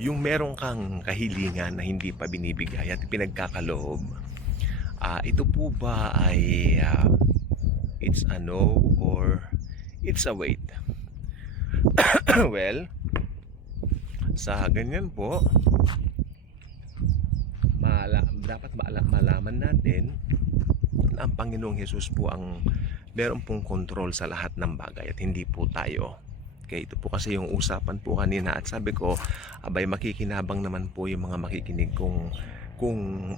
Yung meron kang kahilingan na hindi pa binibigay at pinagkakaloob, ito po ba ay it's a no or it's a wait? Well, sa ganyan po, dapat malaman natin na ang Panginoong Hesus po ang meron pong kontrol sa lahat ng bagay at hindi po tayo. Okay, ito po kasi yung usapan po kanina at sabi ko, abay makikinabang naman po yung mga makikinig kung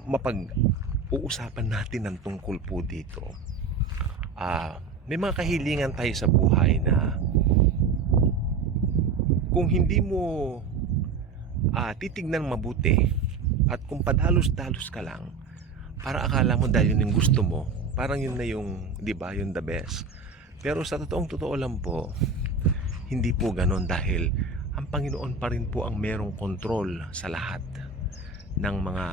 mapag-uusapan natin ng tungkol po dito. May mga kahilingan tayo sa buhay na kung hindi mo titignan mabuti at kung padalos-dalos ka lang, para akala mo dahil yun yung gusto mo, parang yun na yung, di ba, yung the best. Pero sa totoo lang po, hindi po ganon dahil ang Panginoon pa rin po ang merong kontrol sa lahat ng mga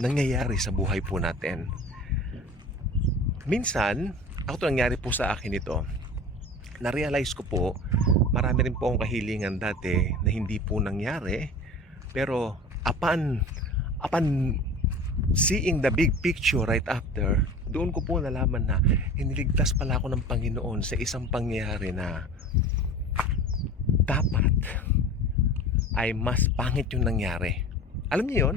nangyayari sa buhay po natin. Minsan, ako nangyari po sa akin ito, na-realize ko po, marami rin po akong kahilingan dati na hindi po nangyari, pero upon seeing the big picture right after, doon ko po nalaman na iniligtas pala ako ng Panginoon sa isang pangyayari na dapat ay mas pangit yung nangyari. Alam niyo yun?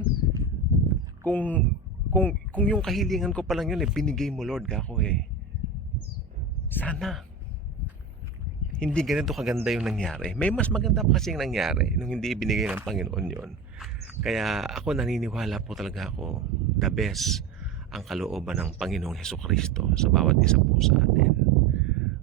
Kung yung kahilingan ko pa lang yun binigay mo Lord ako sana hindi ganito kaganda yung nangyari. May mas maganda pa kasing nangyari nung hindi ibinigay ng Panginoon yon. Kaya ako naniniwala po talaga ako, the best ang kalooban ng Panginoong Hesukristo sa bawat isa po sa atin.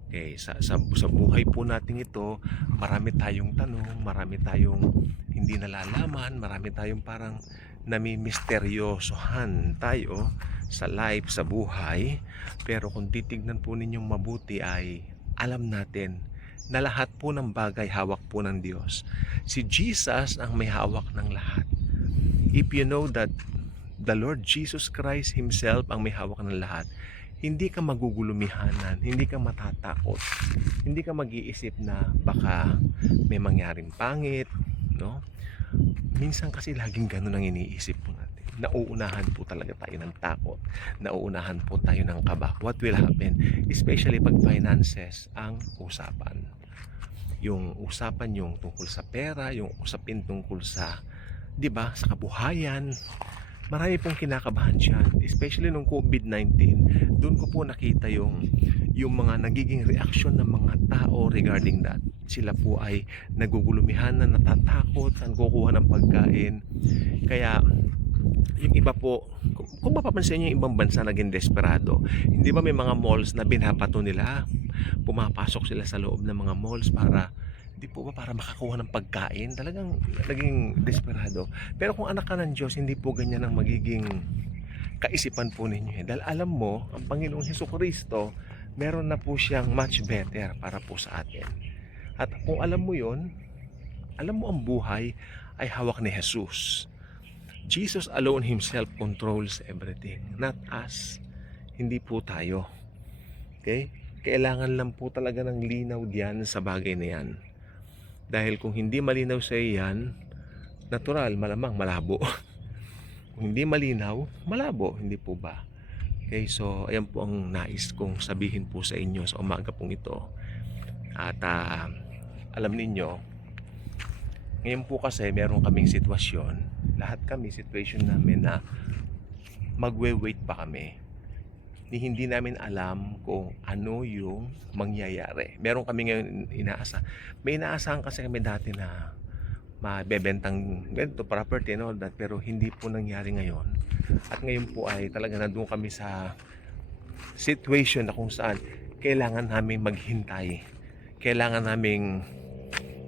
Okay, sa buhay po natin ito, marami tayong tanong, marami tayong hindi nalalaman, marami tayong parang namimisteryosohan tayo sa life, sa buhay. Pero kung titignan po ninyong mabuti ay alam natin na lahat po ng bagay hawak po ng Diyos. Si Jesus ang may hawak ng lahat. If you know that the Lord Jesus Christ Himself ang may hawak ng lahat, hindi ka magugulumihanan, hindi ka matatakot, hindi ka mag-iisip na baka may mangyaring pangit, no? Minsan kasi laging ganun ang iniisip po natin. Nauunahan po talaga tayo ng takot, nauunahan po tayo ng kaba. What will happen? Especially pag finances ang usapan. Yung usapan yung tungkol sa pera, yung usapin tungkol sa, di ba, sa kabuhayan. Marami pong kinakabahan dyan, especially nung COVID-19. Doon ko po nakita yung mga nagiging reaksyon ng mga tao regarding that. Sila po ay nagugulumihan na natatakot, nagkukuha ng pagkain. Kaya yung iba po, kung mapapansin nyo yung ibang bansa naging desperado, hindi ba may mga malls na binabato nila? Pumapasok sila sa loob ng mga malls para hindi po ba para makakuha ng pagkain, talagang naging desperado. Pero kung anak ka ng Diyos, hindi po ganyan ang magiging kaisipan po ninyo. Dahil alam mo, ang Panginoong Hesukristo, meron na po siyang much better para po sa atin. At kung alam mo yon, alam mo ang buhay ay hawak ni Jesus. Jesus alone Himself controls everything, not us. Hindi po tayo. Okay? Kailangan lang po talaga ng linaw diyan sa bagay na yan. Dahil kung hindi malinaw sa iyan, natural, malamang malabo. Kung hindi malinaw, malabo, hindi po ba? Okay, so ayan po ang nais kong sabihin po sa inyo sa umaga pong ito. At alam ninyo, ngayon po kasi meron kaming sitwasyon. Lahat kami, situation namin na magwe-wait pa kami. Hindi namin alam kung ano yung mangyayari. Meron kami ngayon inaasa. May inaasahan kasi kami dati na mabebentang ganito property and all that, pero hindi po nangyari ngayon. At ngayon po ay talaga nandun kami sa situation na kung saan kailangan namin maghintay. Kailangan naming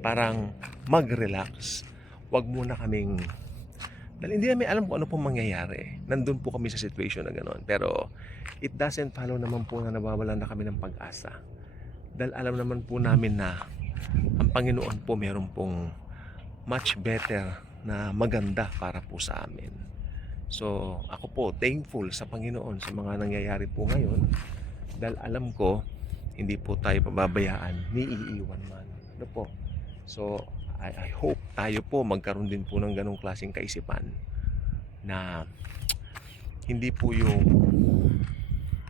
parang mag-relax. Wag muna kaming dahil hindi namin alam kung ano pong mangyayari. Nandun po kami sa situation na gano'n. Pero it doesn't follow naman po na nawawalan na kami ng pag-asa. Dahil alam naman po namin na ang Panginoon po meron pong much better na maganda para po sa amin. So ako po thankful sa Panginoon sa mga nangyayari po ngayon. Dahil alam ko hindi po tayo pababayaan ni iiwan man. Ano po? So I hope tayo po magkaroon din po ng ganong klaseng kaisipan na hindi po yung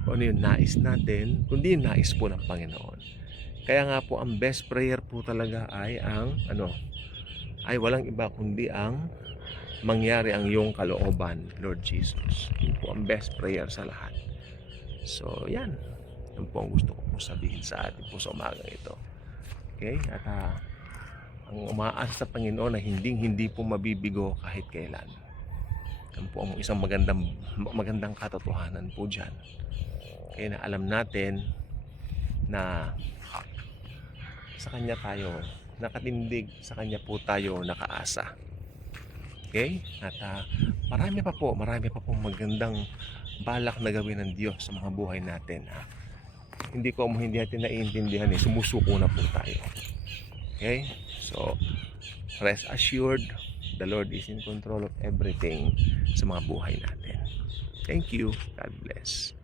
ano yung nais natin, kundi yung nais po ng Panginoon. Kaya nga po ang best prayer po talaga ay ang ay walang iba kundi ang mangyari ang iyong kalooban, Lord Jesus. Yun po ang best prayer sa lahat. So, yan. Yan po ang gusto ko po sabihin sa atin po sa umagang ito. Okay? At ang umaasa sa Panginoon na hindi po mabibigo kahit kailan. Yan po ang isang magandang katotohanan po dyan. Kaya na alam natin na sa Kanya tayo nakatindig, sa Kanya po tayo nakaasa. Okay? At marami pa po magandang balak na gawin ng Diyos sa mga buhay natin. Hindi natin naiintindihan, sumusuko na po tayo. Okay? So, rest assured, the Lord is in control of everything sa mga buhay natin. Thank you. God bless.